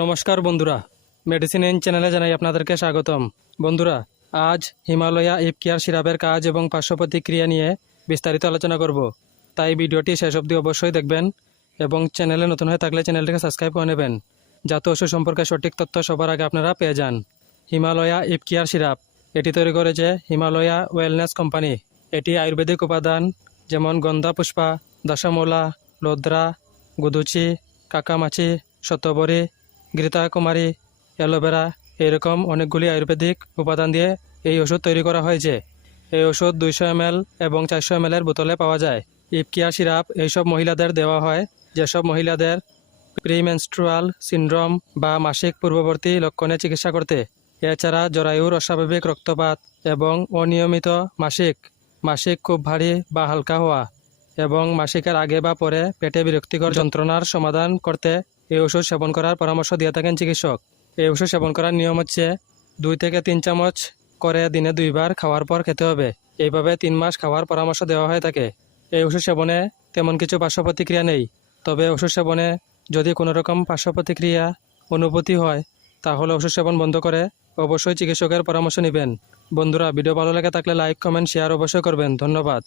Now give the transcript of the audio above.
নমস্কার বন্ধুরা। Medicine in চ্যানেলে জানাই আপনাদেরকে স্বাগতম। বন্ধুরা, আজ হিমালয়া ইপ কেয়ার সিরাপের কাজ এবং পার্শ্ব প্রতিক্রিয়া নিয়ে বিস্তারিত আলোচনা করব। তাই ভিডিওটি শেষ অবধি অবশ্যই দেখবেন এবং চ্যানেলে নতুন হয়ে থাকলে চ্যানেলটিকে সাবস্ক্রাইব করে নেবেন, যাতে ওষুধ সম্পর্কে সঠিক তথ্য সবার আগে আপনারা পেয়ে যান। হিমালয়া ইপ কেয়ার সিরাপ, এটি তৈরি করেছে হিমালয়া ওয়েলনেস কোম্পানি এটি আয়ুর্বেদিক উপাদান, যেমন গন্ধা পুষ্পা, দশমূলা, লোদ্রা, গুদুচি, কাকামাছি শতবরী গীতা কুমারী অ্যালোভেরা এরকম অনেকগুলি আয়ুর্বেদিক উপাদান দিয়ে এই ওষুধ তৈরি করা হয়েছে। এই ওষুধ দুইশো এম এবং চারশো এম বোতলে পাওয়া যায়। ইপকিয়া সিরাপ এইসব মহিলাদের দেওয়া হয়। যেসব মহিলাদের প্রিমেনস্ট্রুয়াল সিন্ড্রোম বা মাসিক পূর্ববর্তী লক্ষণে চিকিৎসা করতে। এছাড়া জরায়ুর অস্বাভাবিক রক্তপাত এবং অনিয়মিত মাসিক মাসিক খুব ভারী বা হালকা হওয়া এবং মাসিকের আগে বা পরে পেটে বিরক্তিকর যন্ত্রণার সমাধান করতে এই ওষুধ সেবন করার পরামর্শ দিয়ে থাকেন চিকিৎসক। এই ওষুধ সেবন করার নিয়ম হচ্ছে দুই থেকে তিন চামচ করে দিনে দুইবার খাওয়ার পর খেতে হবে। এইভাবে তিন মাস খাওয়ার পরামর্শ দেওয়া হয়ে থাকে। এই ওষুধ সেবনে তেমন কিছু পার্শ্ব প্রতিক্রিয়া নেই। তবে ওষুধ সেবনে যদি কোনো রকম পার্শ্ব প্রতিক্রিয়া অনুভূতি হয়, তাহলে ওষুধ সেবন বন্ধ করে অবশ্যই চিকিৎসকের পরামর্শ নেবেন। বন্ধুরা, ভিডিও ভালো লেগে থাকলে লাইক, কমেন্ট, শেয়ার অবশ্যই করবেন। ধন্যবাদ।